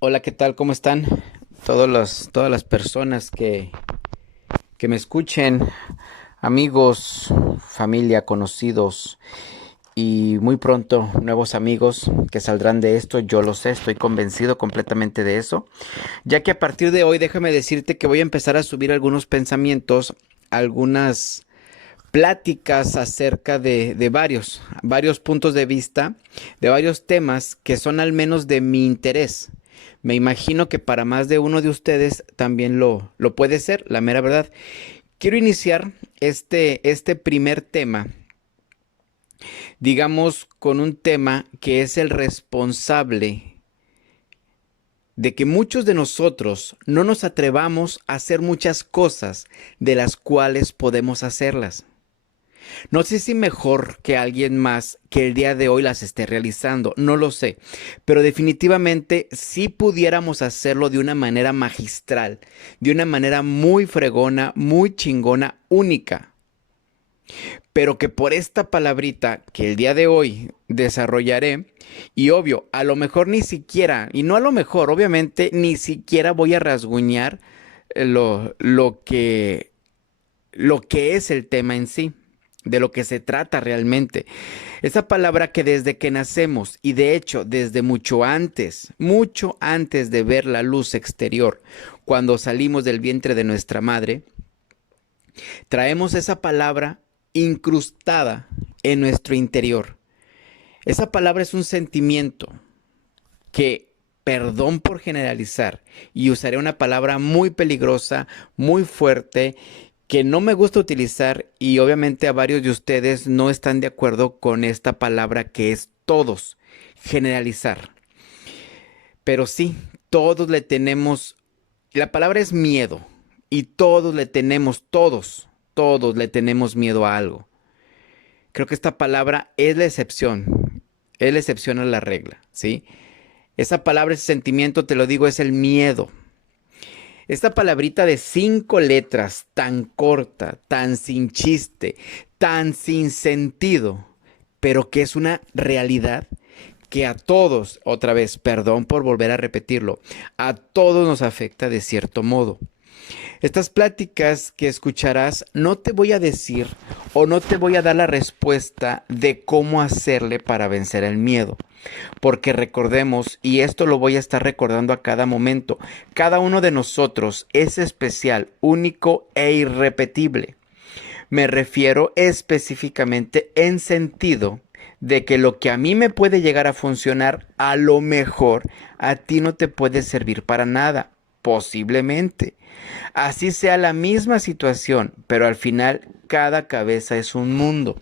Hola, ¿qué tal? ¿Cómo están? Todas las personas que me escuchen, amigos, familia, conocidos y muy pronto nuevos amigos que saldrán de esto, yo lo sé, estoy convencido completamente de eso, ya que a partir de hoy déjame decirte que voy a empezar a subir algunos pensamientos, algunas pláticas acerca de varios puntos de vista, de varios temas que son al menos de mi interés. Me imagino que para más de uno de ustedes también lo puede ser, la mera verdad. Quiero iniciar este primer tema, digamos, con un tema que es el responsable de que muchos de nosotros no nos atrevamos a hacer muchas cosas de las cuales podemos hacerlas. No sé si mejor que alguien más que el día de hoy las esté realizando, no lo sé, pero definitivamente sí pudiéramos hacerlo de una manera magistral, de una manera muy fregona, muy chingona, única, pero que por esta palabrita que el día de hoy desarrollaré, y obvio, a lo mejor ni siquiera, y no a lo mejor, obviamente, ni siquiera voy a rasguñar lo que es el tema en sí, de lo que se trata realmente. Esa palabra que desde que nacemos y de hecho desde mucho antes de ver la luz exterior, cuando salimos del vientre de nuestra madre, traemos esa palabra incrustada en nuestro interior. Esa palabra es un sentimiento que, perdón por generalizar, y usaré una palabra muy peligrosa, muy fuerte, que no me gusta utilizar y obviamente a varios de ustedes no están de acuerdo con esta palabra que es todos, generalizar. Pero sí, todos le tenemos, la palabra es miedo y todos le tenemos miedo a algo. Creo que esta palabra es la excepción a la regla, ¿sí? Esa palabra, ese sentimiento, te lo digo, es el miedo. Esta palabrita de 5 letras, tan corta, tan sin chiste, tan sin sentido, pero que es una realidad que a todos, otra vez, perdón por volver a repetirlo, a todos nos afecta de cierto modo. Estas pláticas que escucharás no te voy a decir o no te voy a dar la respuesta de cómo hacerle para vencer el miedo. Porque recordemos, y esto lo voy a estar recordando a cada momento, cada uno de nosotros es especial, único e irrepetible. Me refiero específicamente en sentido de que lo que a mí me puede llegar a funcionar, a lo mejor a ti no te puede servir para nada, posiblemente. Así sea la misma situación, pero al final cada cabeza es un mundo.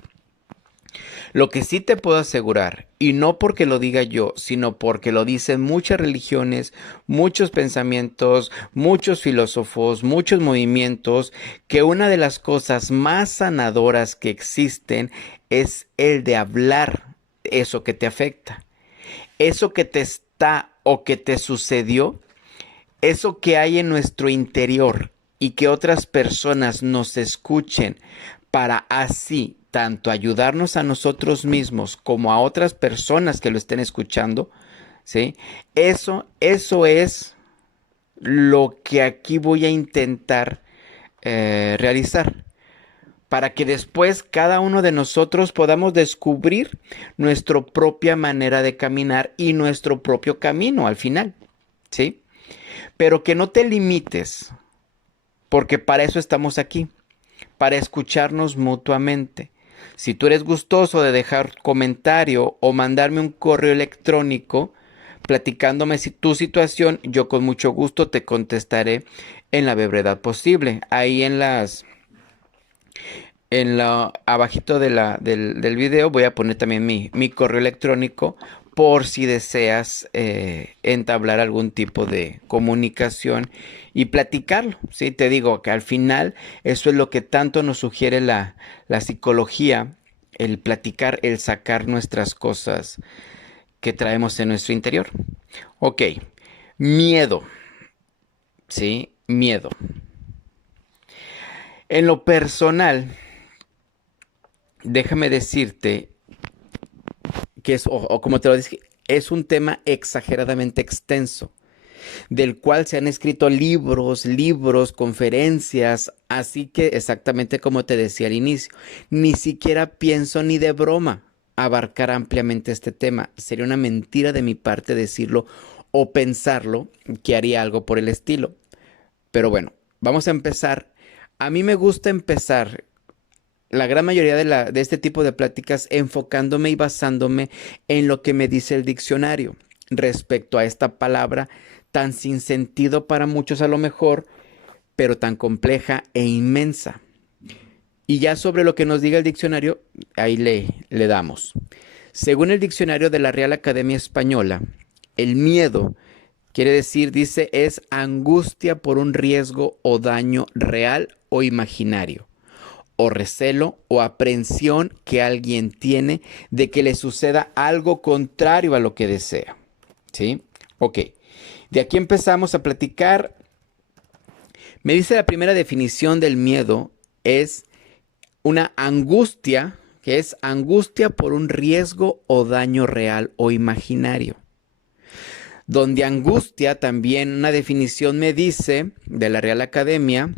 Lo que sí te puedo asegurar, y no porque lo diga yo, sino porque lo dicen muchas religiones, muchos pensamientos, muchos filósofos, muchos movimientos, que una de las cosas más sanadoras que existen es el de hablar eso que te afecta, eso que te está o que te sucedió, eso que hay en nuestro interior y que otras personas nos escuchen para así tanto ayudarnos a nosotros mismos como a otras personas que lo estén escuchando, ¿sí? Eso es lo que aquí voy a intentar realizar para que después cada uno de nosotros podamos descubrir nuestra propia manera de caminar y nuestro propio camino al final, ¿sí? Pero que no te limites, porque para eso estamos aquí, para escucharnos mutuamente. Si tú eres gustoso de dejar comentario o mandarme un correo electrónico platicándome tu situación, yo con mucho gusto te contestaré en la brevedad posible. Ahí abajito del video voy a poner también mi correo electrónico por si deseas entablar algún tipo de comunicación y platicarlo. Sí, te digo que al final eso es lo que tanto nos sugiere la psicología, el platicar, el sacar nuestras cosas que traemos en nuestro interior. Ok, miedo, ¿sí? Miedo. En lo personal, déjame decirte que es, o como te lo dije, es un tema exageradamente extenso. del cual se han escrito libros, conferencias, así que exactamente como te decía al inicio, ni siquiera pienso ni de broma abarcar ampliamente este tema. Sería una mentira de mi parte decirlo o pensarlo que haría algo por el estilo. Pero bueno, vamos a empezar. A mí me gusta empezar la gran mayoría de este tipo de pláticas enfocándome y basándome en lo que me dice el diccionario respecto a esta palabra tan sin sentido para muchos a lo mejor, pero tan compleja e inmensa. Y ya sobre lo que nos diga el diccionario, ahí le damos. Según el diccionario de la Real Academia Española, el miedo quiere decir, dice, es angustia por un riesgo o daño real o imaginario, o recelo o aprehensión que alguien tiene de que le suceda algo contrario a lo que desea. ¿Sí? Ok. De aquí empezamos a platicar. Me dice la primera definición del miedo es una angustia, que es angustia por un riesgo o daño real o imaginario. Donde angustia también una definición me dice de la Real Academia,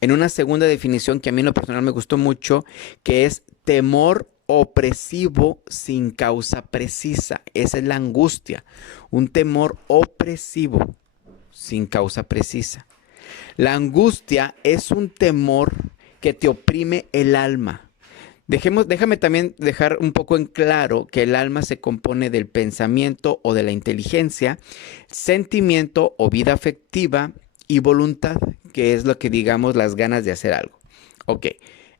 en una segunda definición que a mí en lo personal me gustó mucho, que es temor opresivo sin causa precisa. Esa es la angustia, un temor opresivo sin causa precisa. La angustia es un temor que te oprime el alma. Déjame también dejar un poco en claro que el alma se compone del pensamiento o de la inteligencia, sentimiento o vida afectiva y voluntad, que es lo que digamos las ganas de hacer algo. Ok,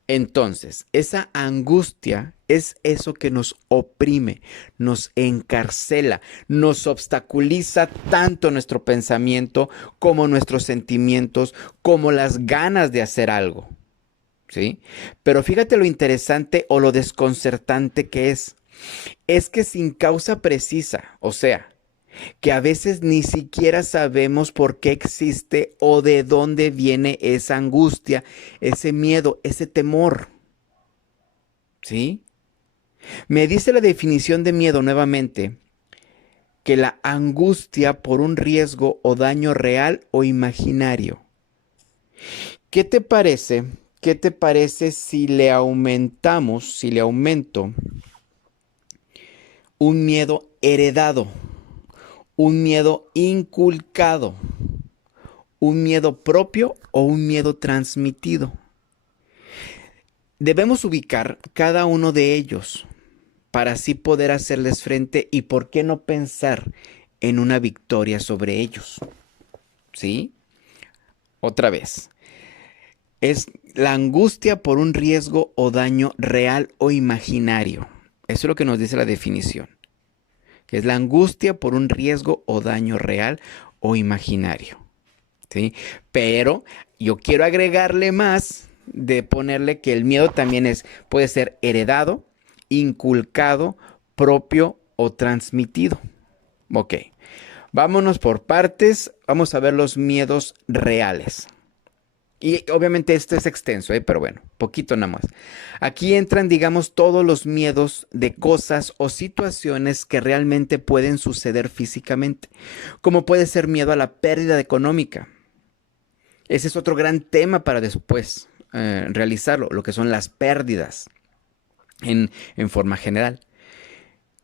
entonces, esa angustia es eso que nos oprime, nos encarcela, nos obstaculiza tanto nuestro pensamiento como nuestros sentimientos, como las ganas de hacer algo. ¿Sí? Pero fíjate lo interesante o lo desconcertante que es que sin causa precisa, o sea, que a veces ni siquiera sabemos por qué existe o de dónde viene esa angustia, ese miedo, ese temor. ¿Sí? Me dice la definición de miedo nuevamente, que la angustia por un riesgo o daño real o imaginario. ¿Qué te parece? ¿Qué te parece si le aumento un miedo heredado, un miedo inculcado, un miedo propio o un miedo transmitido? Debemos ubicar cada uno de ellos para así poder hacerles frente y por qué no pensar en una victoria sobre ellos. ¿Sí? Otra vez. Es la angustia por un riesgo o daño real o imaginario. Eso es lo que nos dice la definición. Que es la angustia por un riesgo o daño real o imaginario. ¿Sí? Pero yo quiero agregarle más de ponerle que el miedo también puede ser heredado, inculcado, propio o transmitido. Ok. Vámonos por partes. Vamos a ver los miedos reales. Y obviamente esto es extenso, pero bueno, poquito nada más. Aquí entran, digamos, todos los miedos de cosas o situaciones que realmente pueden suceder físicamente, como puede ser miedo a la pérdida económica. Ese es otro gran tema para después realizarlo, lo que son las pérdidas en forma general.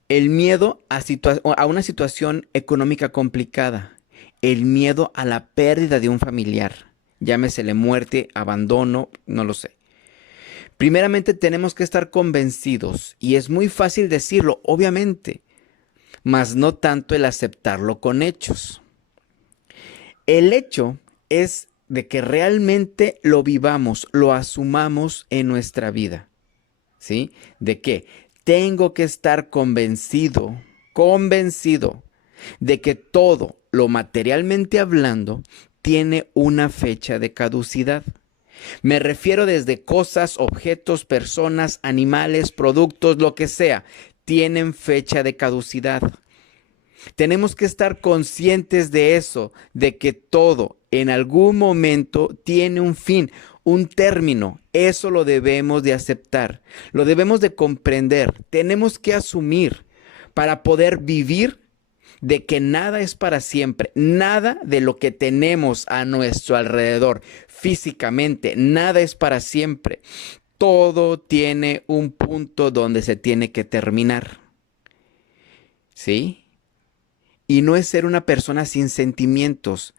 El miedo a una situación económica complicada, el miedo a la pérdida de un familiar. Llámesele muerte, abandono, no lo sé. Primeramente tenemos que estar convencidos, y es muy fácil decirlo, obviamente, mas no tanto el aceptarlo con hechos. El hecho es de que realmente lo vivamos, lo asumamos en nuestra vida. ¿Sí? ¿De qué? Tengo que estar convencido de que todo lo materialmente hablando tiene una fecha de caducidad. Me refiero desde cosas, objetos, personas, animales, productos, lo que sea, tienen fecha de caducidad. Tenemos que estar conscientes de eso, de que todo en algún momento tiene un fin, un término. Eso lo debemos de aceptar, lo debemos de comprender, tenemos que asumir para poder vivir de que nada es para siempre, nada de lo que tenemos a nuestro alrededor físicamente, nada es para siempre. Todo tiene un punto donde se tiene que terminar. ¿Sí? Y no es ser una persona sin sentimientos.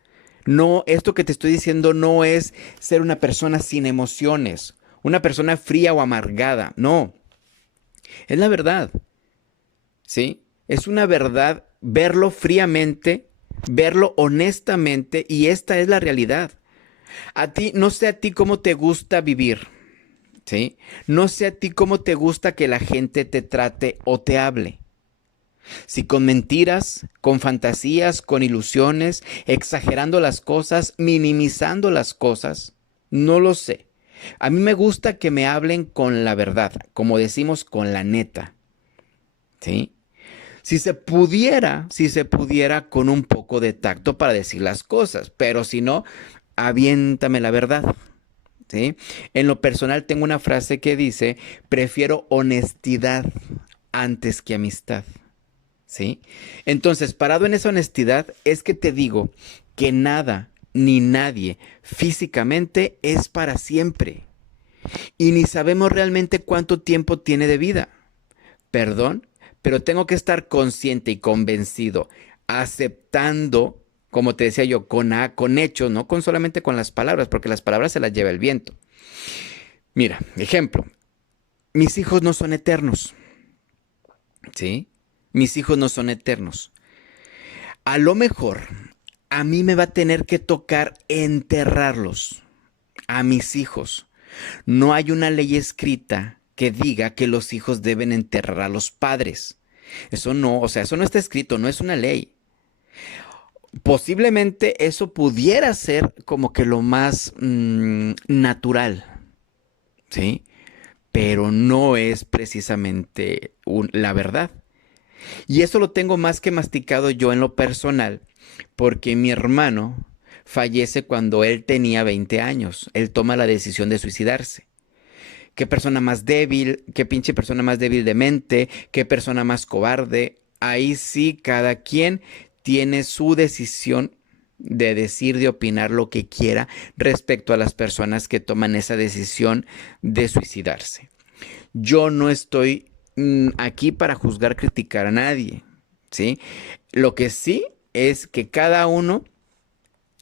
No, esto que te estoy diciendo no es ser una persona sin emociones, una persona fría o amargada. No, es la verdad. ¿Sí? Es una verdad verlo fríamente, verlo honestamente, y esta es la realidad. A ti, no sé a ti cómo te gusta vivir, ¿sí? No sé a ti cómo te gusta que la gente te trate o te hable. Si con mentiras, con fantasías, con ilusiones, exagerando las cosas, minimizando las cosas, no lo sé. A mí me gusta que me hablen con la verdad, como decimos, con la neta, ¿sí? Si se pudiera con un poco de tacto para decir las cosas, pero si no, aviéntame la verdad, ¿sí? En lo personal tengo una frase que dice, prefiero honestidad antes que amistad, ¿sí? Entonces, parado en esa honestidad, es que te digo que nada ni nadie físicamente es para siempre y ni sabemos realmente cuánto tiempo tiene de vida. Perdón, pero tengo que estar consciente y convencido, aceptando, como te decía yo, con hechos, no con solamente con las palabras, porque las palabras se las lleva el viento. Mira, ejemplo, mis hijos no son eternos, ¿sí? Mis hijos no son eternos. A lo mejor a mí me va a tener que tocar enterrarlos, a mis hijos. No hay una ley escrita que diga que los hijos deben enterrar a los padres. Eso no, o sea, eso no está escrito, no es una ley. Posiblemente eso pudiera ser como que lo más natural, ¿sí? Pero no es precisamente la verdad. Y eso lo tengo más que masticado yo en lo personal, porque mi hermano fallece cuando él tenía 20 años. Él toma la decisión de suicidarse. Qué persona más débil, qué pinche persona más débil de mente, qué persona más cobarde. Ahí sí, cada quien tiene su decisión de decir, de opinar lo que quiera respecto a las personas que toman esa decisión de suicidarse. Yo no estoy aquí para juzgar, criticar a nadie, ¿sí? Lo que sí es que cada uno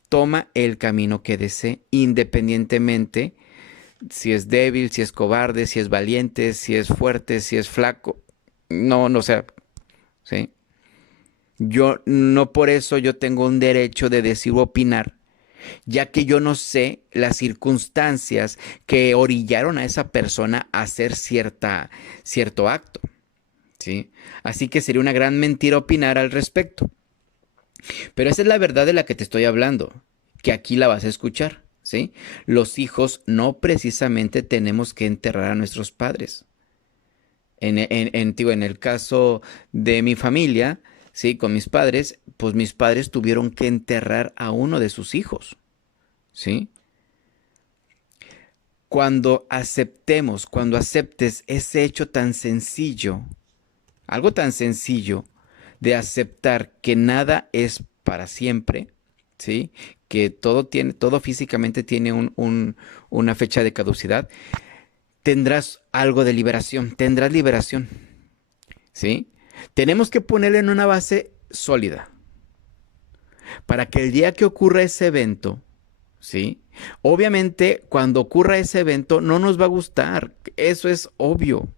toma el camino que desee, independientemente si es débil, si es cobarde, si es valiente, si es fuerte, si es flaco. No, no, o sea, ¿sí? Yo no por eso yo tengo un derecho de decir o opinar, ya que yo no sé las circunstancias que orillaron a esa persona a hacer cierto acto, ¿sí? Así que sería una gran mentira opinar al respecto. Pero esa es la verdad de la que te estoy hablando, que aquí la vas a escuchar, ¿sí? Los hijos no precisamente tenemos que enterrar a nuestros padres. En el caso de mi familia, ¿sí? Con mis padres, pues mis padres tuvieron que enterrar a uno de sus hijos, ¿sí? Cuando aceptes ese hecho tan sencillo, algo tan sencillo de aceptar que nada es para siempre, ¿sí? Que todo físicamente tiene una fecha de caducidad, tendrás algo de liberación, tendrás liberación, ¿sí? Tenemos que ponerle en una base sólida para que el día que ocurra ese evento, ¿sí? Obviamente, cuando ocurra ese evento, no nos va a gustar, eso es obvio.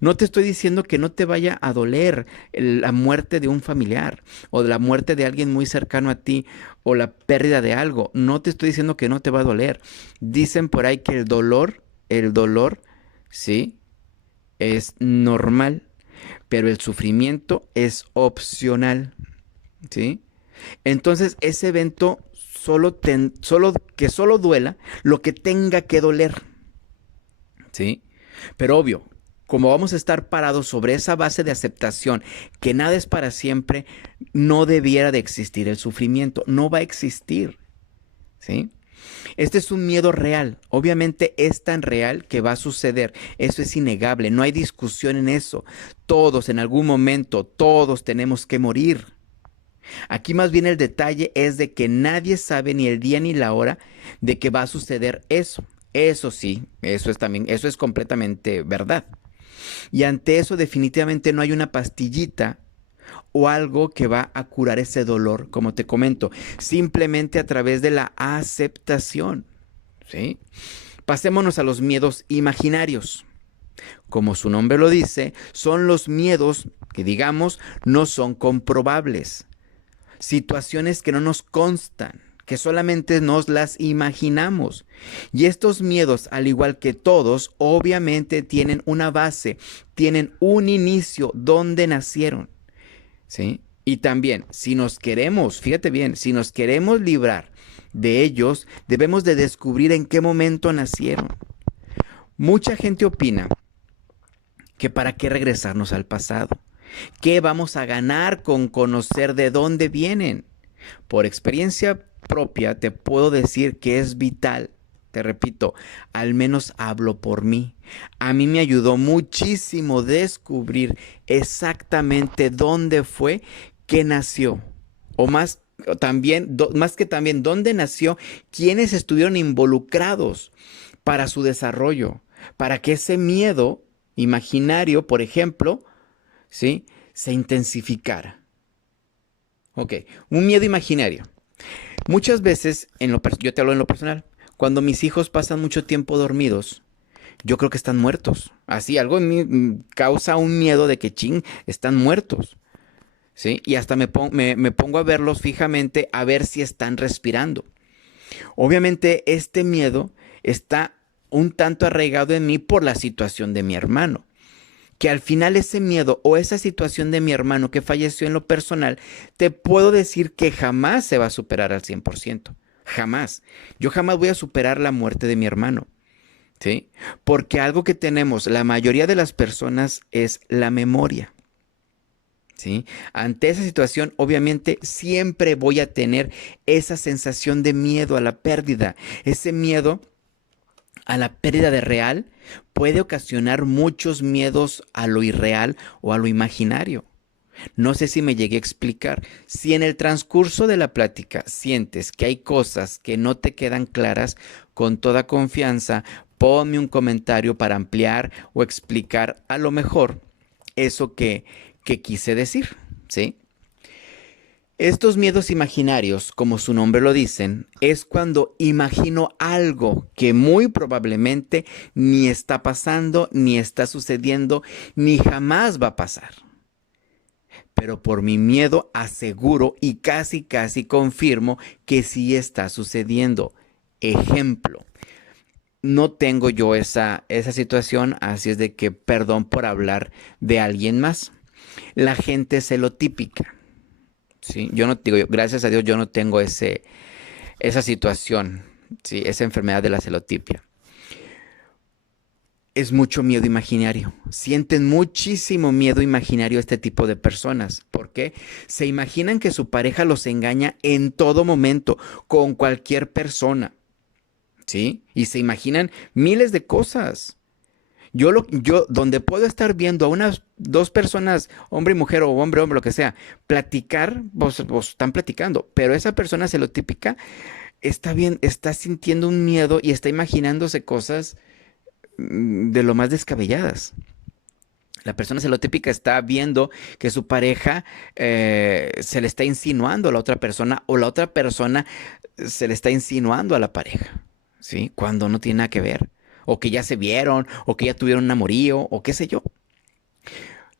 No te estoy diciendo que no te vaya a doler la muerte de un familiar o de la muerte de alguien muy cercano a ti o la pérdida de algo. No te estoy diciendo que no te va a doler. Dicen por ahí que el dolor, sí, es normal, pero el sufrimiento es opcional, ¿sí? Entonces, ese evento solo duela lo que tenga que doler, ¿sí? Pero obvio, como vamos a estar parados sobre esa base de aceptación, que nada es para siempre, no debiera de existir el sufrimiento, no va a existir, ¿sí? Este es un miedo real, obviamente es tan real que va a suceder, eso es innegable, no hay discusión en eso, todos en algún momento, todos tenemos que morir, Aquí más bien el detalle es de que nadie sabe ni el día ni la hora de que va a suceder eso. Eso sí, eso es completamente verdad. Y ante eso definitivamente no hay una pastillita o algo que va a curar ese dolor, como te comento, simplemente a través de la aceptación, ¿sí? Pasémonos a los miedos imaginarios. Como su nombre lo dice, son los miedos que, digamos, no son comprobables. Situaciones que no nos constan, que solamente nos las imaginamos. Y estos miedos, al igual que todos, obviamente tienen una base, tienen un inicio donde nacieron, ¿sí? Y también, si nos queremos, fíjate bien, si nos queremos librar de ellos, debemos de descubrir en qué momento nacieron. Mucha gente opina que para qué regresarnos al pasado. ¿Qué vamos a ganar con conocer de dónde vienen? Por experiencia propia te puedo decir que es vital. Te repito, al menos hablo por mí. A mí me ayudó muchísimo descubrir exactamente dónde fue que nació. O más también, más que también dónde nació, quiénes estuvieron involucrados para su desarrollo, para que ese miedo imaginario, por ejemplo, ¿sí? Se intensificara. Ok, un miedo imaginario. Muchas veces, yo te hablo en lo personal, cuando mis hijos pasan mucho tiempo dormidos, yo creo que están muertos. Así, algo en mí causa un miedo de que, ching, están muertos. ¿Sí? Y hasta me pongo a verlos fijamente a ver si están respirando. Obviamente, este miedo está un tanto arraigado en mí por la situación de mi hermano, que al final ese miedo o esa situación de mi hermano que falleció en lo personal, te puedo decir que jamás se va a superar al 100%. Jamás. Yo jamás voy a superar la muerte de mi hermano. ¿Sí? Porque algo que tenemos la mayoría de las personas es la memoria. ¿Sí? Ante esa situación, obviamente, siempre voy a tener esa sensación de miedo a la pérdida. Ese miedo a la pérdida de real puede ocasionar muchos miedos a lo irreal o a lo imaginario. No sé si me llegué a explicar. Si en el transcurso de la plática sientes que hay cosas que no te quedan claras, con toda confianza, ponme un comentario para ampliar o explicar a lo mejor eso que quise decir, ¿sí? Estos miedos imaginarios, como su nombre lo dicen, es cuando imagino algo que muy probablemente ni está pasando, ni está sucediendo, ni jamás va a pasar. Pero por mi miedo aseguro y casi casi confirmo que sí está sucediendo. Ejemplo, no tengo yo esa situación, así es de que perdón por hablar de alguien más. La gente celotípica. Sí, yo no digo, gracias a Dios yo no tengo esa situación, sí, esa enfermedad de la celotipia. Es mucho miedo imaginario. Sienten muchísimo miedo imaginario este tipo de personas. ¿Por qué? Se imaginan que su pareja los engaña en todo momento, con cualquier persona, ¿sí? Y se imaginan miles de cosas. Yo donde puedo estar viendo a unas dos personas, hombre y mujer o hombre, hombre, lo que sea, platicar, vos están platicando, pero esa persona celotípica está bien, está sintiendo un miedo y está imaginándose cosas de lo más descabelladas. La persona celotípica está viendo que su pareja se le está insinuando a la otra persona o la otra persona se le está insinuando a la pareja, ¿sí? Cuando no tiene nada que ver. O que ya se vieron, o que ya tuvieron un amorío, o qué sé yo.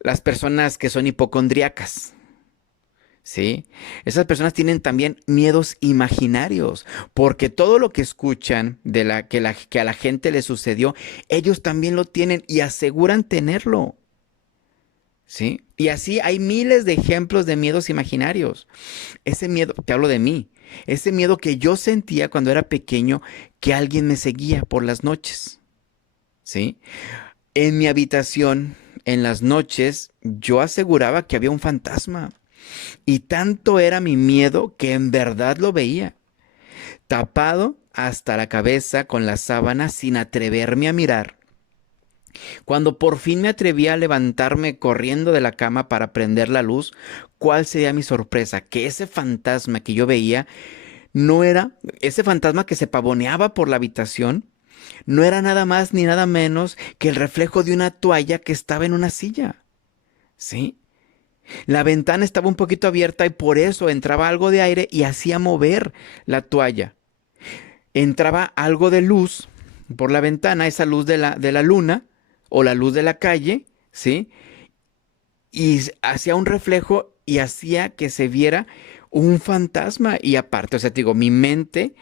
Las personas que son hipocondríacas, ¿sí? Esas personas tienen también miedos imaginarios, porque todo lo que escuchan que a la gente le sucedió, ellos también lo tienen y aseguran tenerlo, ¿sí? Y así hay miles de ejemplos de miedos imaginarios. Ese miedo, te hablo de mí, ese miedo que yo sentía cuando era pequeño, que alguien me seguía por las noches, ¿sí? En mi habitación, en las noches, yo aseguraba que había un fantasma. Y tanto era mi miedo que en verdad lo veía, tapado hasta la cabeza con la sábana sin atreverme a mirar. Cuando por fin me atreví a levantarme corriendo de la cama para prender la luz, ¿cuál sería mi sorpresa? Que ese fantasma que yo veía no era, ese fantasma que se pavoneaba por la habitación, no era nada más ni nada menos que el reflejo de una toalla que estaba en una silla. ¿Sí? La ventana estaba un poquito abierta y por eso entraba algo de aire y hacía mover la toalla. Entraba algo de luz por la ventana, esa luz de la luna o la luz de la calle, ¿sí? Y hacía un reflejo y hacía que se viera un fantasma. Y aparte, o sea, te digo, mi mente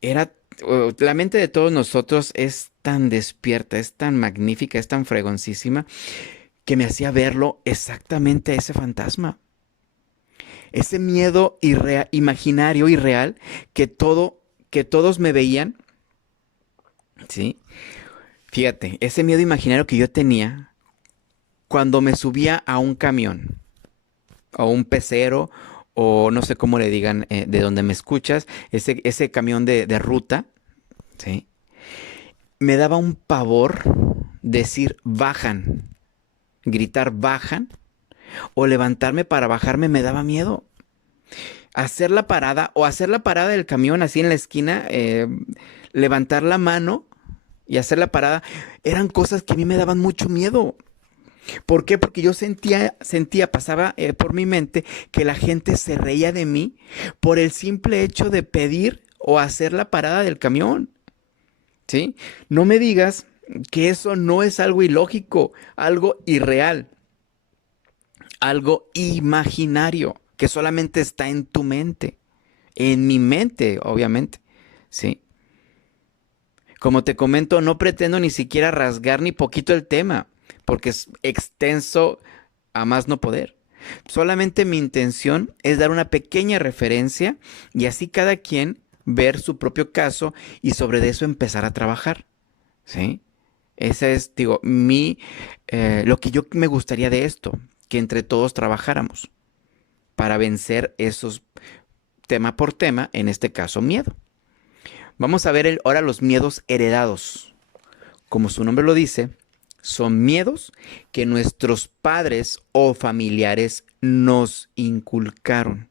era, la mente de todos nosotros es tan despierta, es tan magnífica, es tan fregoncísima, que me hacía verlo exactamente a ese fantasma. Ese miedo imaginario y real que todos me veían, ¿sí? Fíjate, ese miedo imaginario que yo tenía cuando me subía a un camión, o un pecero, o no sé cómo le digan de donde me escuchas, ese camión de ruta, ¿sí? Me daba un pavor decir bajan, gritar bajan, o levantarme para bajarme me daba miedo. Hacer la parada o hacer la parada del camión así en la esquina, levantar la mano y hacer la parada, eran cosas que a mí me daban mucho miedo. ¿Por qué? Porque yo pasaba por mi mente que la gente se reía de mí por el simple hecho de pedir o hacer la parada del camión. ¿Sí? No me digas que eso no es algo ilógico, algo irreal, algo imaginario, que solamente está en tu mente, en mi mente, obviamente. ¿Sí? Como te comento, no pretendo ni siquiera rasgar ni poquito el tema, porque es extenso a más no poder. Solamente mi intención es dar una pequeña referencia y así cada quien ver su propio caso y sobre eso empezar a trabajar. ¿Sí? Ese es, digo, lo que yo me gustaría de esto, que entre todos trabajáramos para vencer esos tema por tema, en este caso miedo. Vamos a ver ahora los miedos heredados. Como su nombre lo dice, son miedos que nuestros padres o familiares nos inculcaron,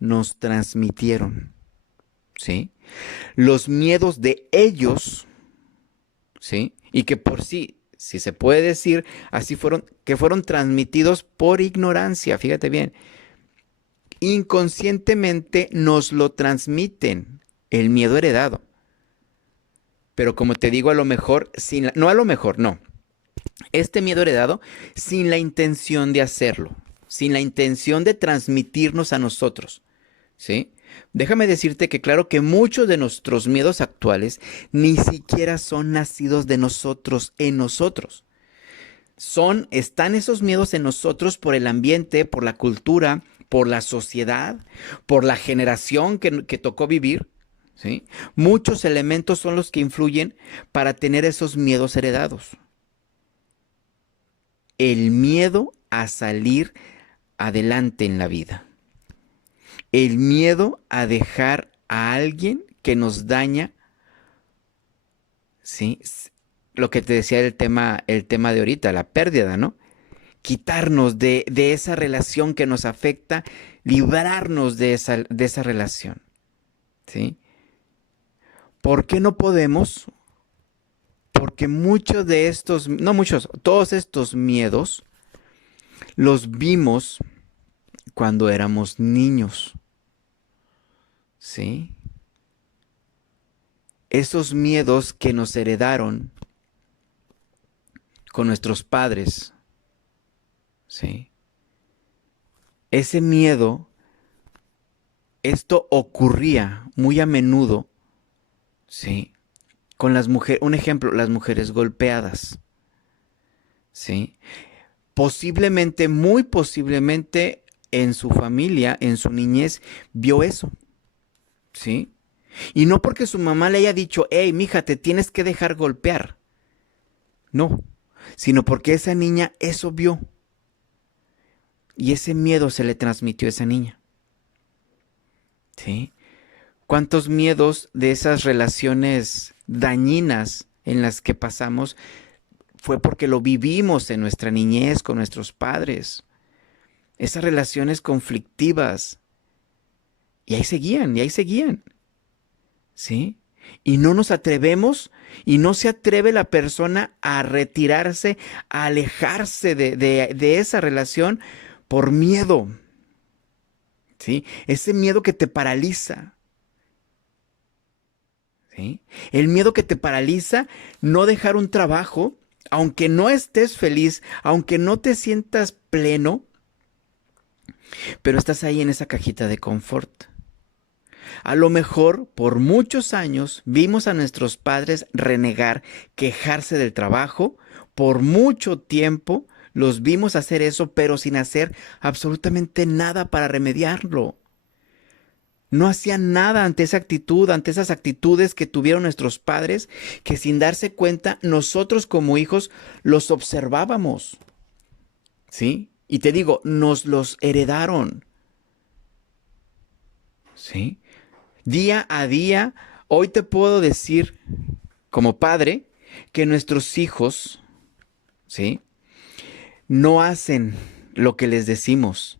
nos transmitieron, ¿sí? Los miedos de ellos, ¿sí? Y que por sí, si se puede decir, así fueron, que fueron transmitidos por ignorancia, fíjate bien, inconscientemente nos lo transmiten, el miedo heredado. Pero como te digo, a lo mejor, no a lo mejor, no. Este miedo heredado sin la intención de hacerlo, sin la intención de transmitirnos a nosotros, ¿sí? Déjame decirte que claro que muchos de nuestros miedos actuales ni siquiera son nacidos de nosotros, en nosotros. Están esos miedos en nosotros por el ambiente, por la cultura, por la sociedad, por la generación que tocó vivir, ¿sí? Muchos elementos son los que influyen para tener esos miedos heredados. El miedo a salir adelante en la vida. El miedo a dejar a alguien que nos daña, ¿sí? Lo que te decía el tema de ahorita, la pérdida, ¿no? Quitarnos de esa relación que nos afecta, librarnos de esa relación, ¿sí? ¿Por qué no podemos? Porque muchos de estos, no muchos, todos estos miedos los vimos cuando éramos niños, ¿sí? Esos miedos que nos heredaron con nuestros padres, ¿sí? Ese miedo, esto ocurría muy a menudo, ¿sí? Con las mujeres, un ejemplo, las mujeres golpeadas, ¿sí? Posiblemente, muy posiblemente en su familia, en su niñez, vio eso, ¿sí? Y no porque su mamá le haya dicho, hey, mija, te tienes que dejar golpear. No, sino porque esa niña eso vio. Y ese miedo se le transmitió a esa niña. ¿Sí? ¿Cuántos miedos de esas relaciones dañinas en las que pasamos fue porque lo vivimos en nuestra niñez con nuestros padres. Esas relaciones conflictivas. Y ahí seguían, y ahí seguían. ¿Sí? Y no nos atrevemos, y no se atreve la persona a retirarse, a alejarse de esa relación por miedo. ¿Sí? Ese miedo que te paraliza. ¿Sí? El miedo que te paraliza, no dejar un trabajo, aunque no estés feliz, aunque no te sientas pleno, pero estás ahí en esa cajita de confort. A lo mejor por muchos años vimos a nuestros padres renegar, quejarse del trabajo. Por mucho tiempo los vimos hacer eso, pero sin hacer absolutamente nada para remediarlo. No hacían nada ante esa actitud, ante esas actitudes que tuvieron nuestros padres, que sin darse cuenta nosotros como hijos los observábamos. ¿Sí? Y te digo, nos los heredaron. ¿Sí? Día a día, hoy te puedo decir, como padre, que nuestros hijos, ¿sí? No hacen lo que les decimos.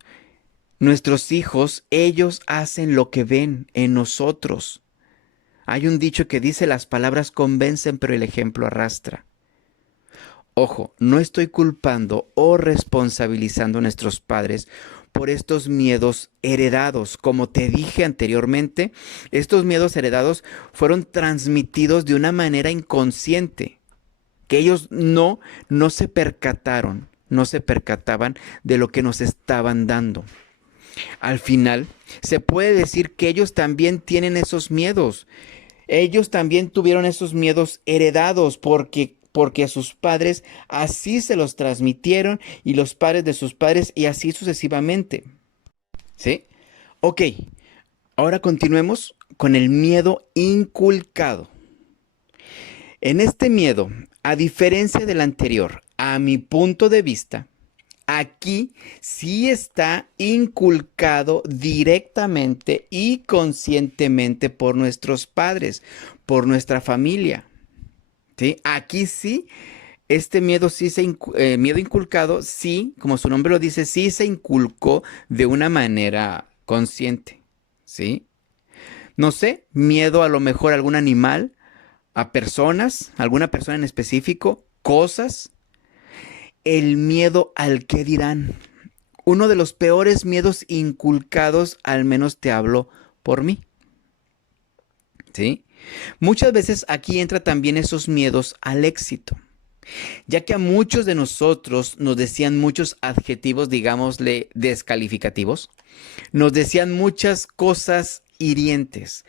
Nuestros hijos, ellos hacen lo que ven en nosotros. Hay un dicho que dice: las palabras convencen, pero el ejemplo arrastra. Ojo, no estoy culpando o responsabilizando a nuestros padres por estos miedos heredados. Como te dije anteriormente, estos miedos heredados fueron transmitidos de una manera inconsciente, que ellos no se percataron, no se percataban de lo que nos estaban dando. Al final, se puede decir que ellos también tienen esos miedos. Ellos también tuvieron esos miedos heredados porque a sus padres así se los transmitieron, y los padres de sus padres, y así sucesivamente. ¿Sí? Ok, ahora continuemos con el miedo inculcado. En este miedo, a diferencia del anterior, a mi punto de vista, aquí sí está inculcado directamente y conscientemente por nuestros padres, por nuestra familia. ¿Sí? Aquí sí, este miedo miedo inculcado, sí, como su nombre lo dice, sí se inculcó de una manera consciente. ¿Sí? No sé, miedo a lo mejor a algún animal, a personas, alguna persona en específico, cosas. El miedo al qué dirán. Uno de los peores miedos inculcados, al menos te hablo por mí. ¿Sí? Muchas veces aquí entra también esos miedos al éxito, ya que a muchos de nosotros nos decían muchos adjetivos, digámosle, descalificativos. Nos decían muchas cosas hirientes.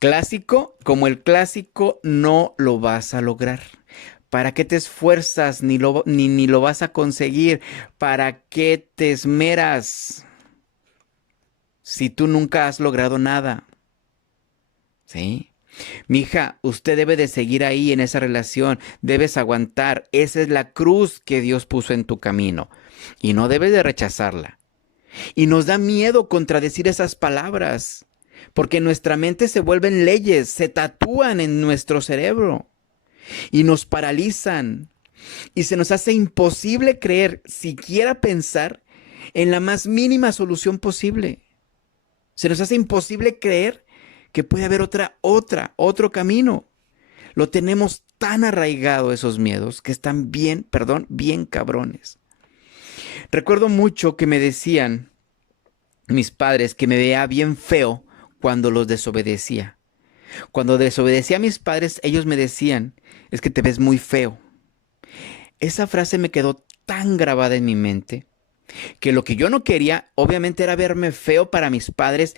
Clásico, como el clásico: no lo vas a lograr. ¿Para qué te esfuerzas? Ni lo vas a conseguir. ¿Para qué te esmeras si tú nunca has logrado nada? ¿Sí? Mija, usted debe de seguir ahí en esa relación. Debes aguantar. Esa es la cruz que Dios puso en tu camino. Y no debes de rechazarla. Y nos da miedo contradecir esas palabras, porque en nuestra mente se vuelven leyes, se tatúan en nuestro cerebro y nos paralizan. Y se nos hace imposible creer, siquiera pensar en la más mínima solución posible. Se nos hace imposible creer que puede haber otro camino. Lo tenemos tan arraigado, esos miedos, que están bien cabrones. Recuerdo mucho que me decían mis padres que me veía bien feo cuando los desobedecía. Cuando desobedecía a mis padres, ellos me decían: es que te ves muy feo. Esa frase me quedó tan grabada en mi mente, que lo que yo no quería, obviamente, era verme feo para mis padres,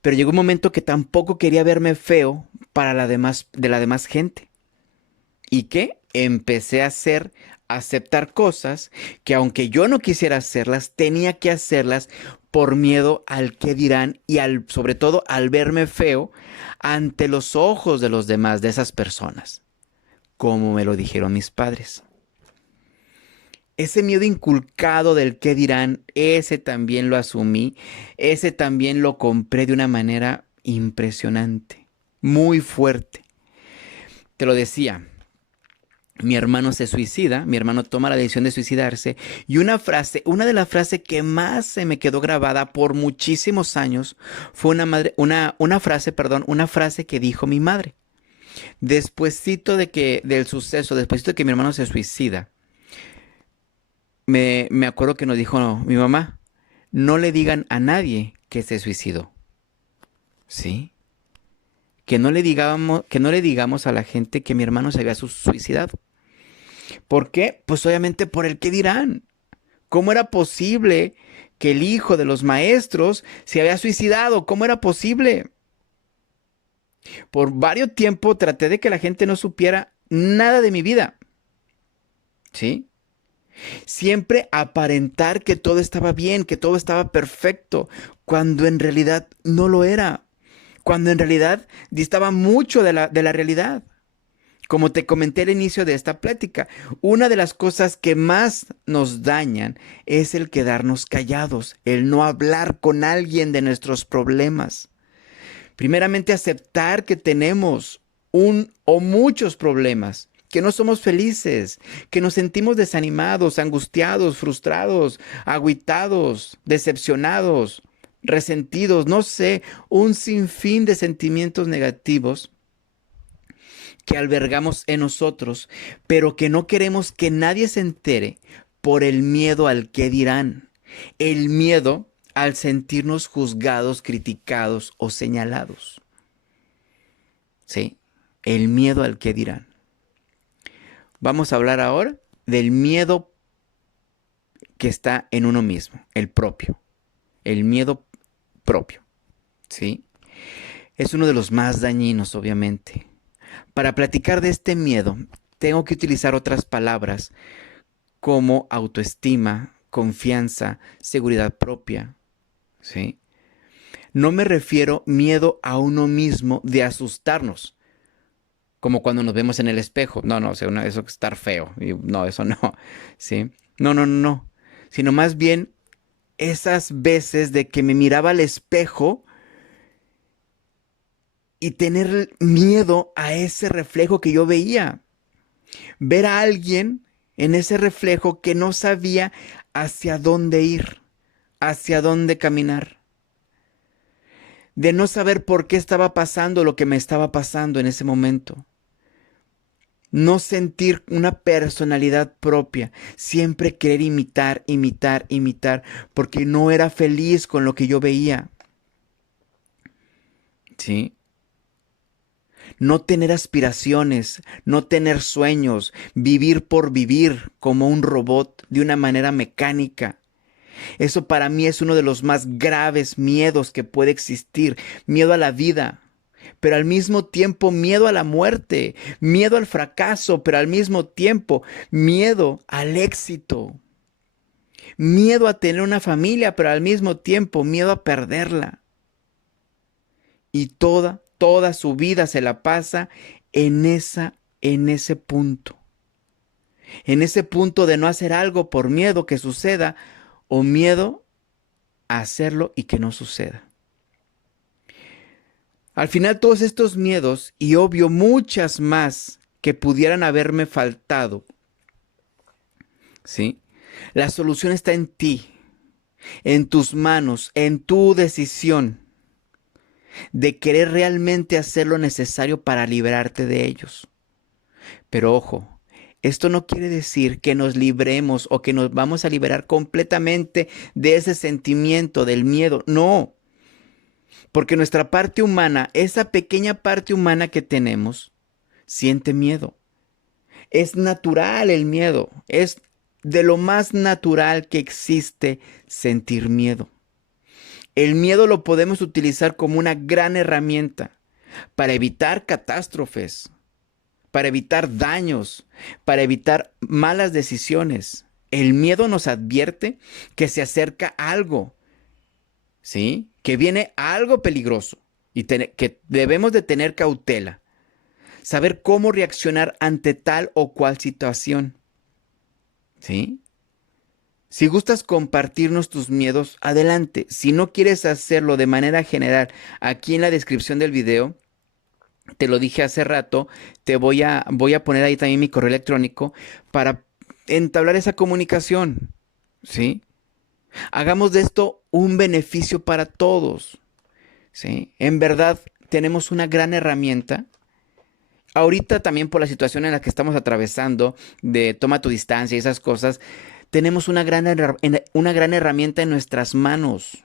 pero llegó un momento que tampoco quería verme feo para la demás gente. ¿Y qué? Empecé a aceptar cosas que, aunque yo no quisiera hacerlas, tenía que hacerlas por miedo al qué dirán, y sobre todo al verme feo ante los ojos de los demás, de esas personas, como me lo dijeron mis padres. Ese miedo inculcado del qué dirán, ese también lo asumí, ese también lo compré de una manera impresionante, muy fuerte. Te lo decía, Mi hermano se suicida, mi hermano toma la decisión de suicidarse y una de las frases que más se me quedó grabada por muchísimos años fue una frase que dijo mi madre. Del suceso, despuésito de que mi hermano se suicida, me acuerdo que nos dijo mi mamá, no le digan a nadie que se suicidó, ¿sí? Que no le digamos a la gente que mi hermano se había suicidado. ¿Por qué? Pues obviamente por el qué dirán. ¿Cómo era posible que el hijo de los maestros se había suicidado? ¿Cómo era posible? Por varios tiempos traté de que la gente no supiera nada de mi vida. ¿Sí? Siempre aparentar que todo estaba bien, que todo estaba perfecto, cuando en realidad no lo era. Cuando en realidad distaba mucho de la realidad. Como te comenté al inicio de esta plática, una de las cosas que más nos dañan es el quedarnos callados, el no hablar con alguien de nuestros problemas. Primeramente, aceptar que tenemos un o muchos problemas, que no somos felices, que nos sentimos desanimados, angustiados, frustrados, agüitados, decepcionados, resentidos, no sé, un sinfín de sentimientos negativos que albergamos en nosotros, pero que no queremos que nadie se entere por el miedo al que dirán, el miedo al sentirnos juzgados, criticados o señalados. ¿Sí? El miedo al que dirán. Vamos a hablar ahora del miedo que está en uno mismo, el propio, el miedo propio. ¿Sí? Es uno de los más dañinos, obviamente. Para platicar de este miedo, tengo que utilizar otras palabras como autoestima, confianza, seguridad propia, ¿sí? No me refiero miedo a uno mismo de asustarnos, como cuando nos vemos en el espejo. No, no, o sea, eso es estar feo. No, eso no, ¿sí? No, no, no, no. Sino más bien esas veces de que me miraba al espejo y tener miedo a ese reflejo que yo veía. Ver a alguien en ese reflejo que no sabía hacia dónde ir, hacia dónde caminar. De no saber por qué estaba pasando lo que me estaba pasando en ese momento. No sentir una personalidad propia, siempre querer imitar, imitar, imitar, porque no era feliz con lo que yo veía. ¿Sí? No tener aspiraciones, no tener sueños, vivir por vivir como un robot de una manera mecánica. Eso para mí es uno de los más graves miedos que puede existir. Miedo a la vida, pero al mismo tiempo miedo a la muerte, miedo al fracaso, pero al mismo tiempo miedo al éxito. Miedo a tener una familia, pero al mismo tiempo miedo a perderla. Y toda su vida se la pasa en ese punto. En ese punto de no hacer algo por miedo que suceda o miedo a hacerlo y que no suceda. Al final todos estos miedos y obvio muchas más que pudieran haberme faltado, ¿sí? La solución está en ti, en tus manos, en tu decisión de querer realmente hacer lo necesario para liberarte de ellos. Pero ojo, esto no quiere decir que nos libremos o que nos vamos a liberar completamente de ese sentimiento del miedo. No, porque nuestra parte humana, esa pequeña parte humana que tenemos, siente miedo. Es natural el miedo. Es de lo más natural que existe sentir miedo. El miedo lo podemos utilizar como una gran herramienta para evitar catástrofes, para evitar daños, para evitar malas decisiones. El miedo nos advierte que se acerca algo, ¿sí? Que viene algo peligroso y que debemos de tener cautela. Saber cómo reaccionar ante tal o cual situación, ¿sí? Si gustas compartirnos tus miedos, adelante. Si no quieres hacerlo de manera general, aquí en la descripción del video, te lo dije hace rato, voy a poner ahí también mi correo electrónico para entablar esa comunicación, ¿sí? Hagamos de esto un beneficio para todos, ¿sí? En verdad, tenemos una gran herramienta. Ahorita también por la situación en la que estamos atravesando, de toma tu distancia y esas cosas, tenemos una gran herramienta en nuestras manos,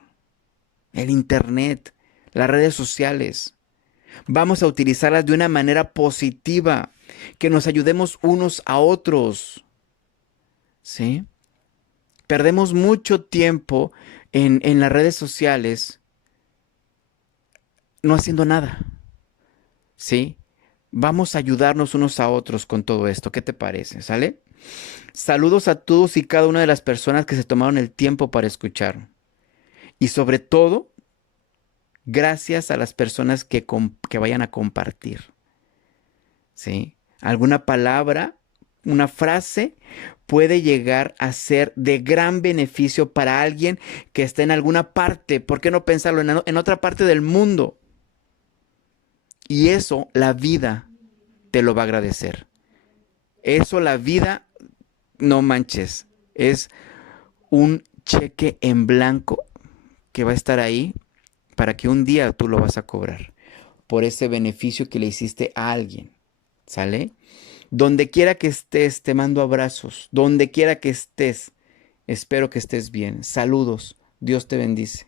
el Internet, las redes sociales. Vamos a utilizarlas de una manera positiva, que nos ayudemos unos a otros, ¿sí? Perdemos mucho tiempo en las redes sociales no haciendo nada, ¿sí? Vamos a ayudarnos unos a otros con todo esto. ¿Qué te parece? ¿Sale? Saludos a todos y cada una de las personas que se tomaron el tiempo para escuchar. Y sobre todo, gracias a las personas que vayan a compartir. ¿Sí? Alguna palabra, una frase puede llegar a ser de gran beneficio para alguien que está en alguna parte. ¿Por qué no pensarlo en otra parte del mundo? Y eso la vida te lo va a agradecer. Eso la vida, no manches, es un cheque en blanco que va a estar ahí para que un día tú lo vas a cobrar por ese beneficio que le hiciste a alguien. ¿Sale? Donde quiera que estés, te mando abrazos. Donde quiera que estés, espero que estés bien. Saludos. Dios te bendice.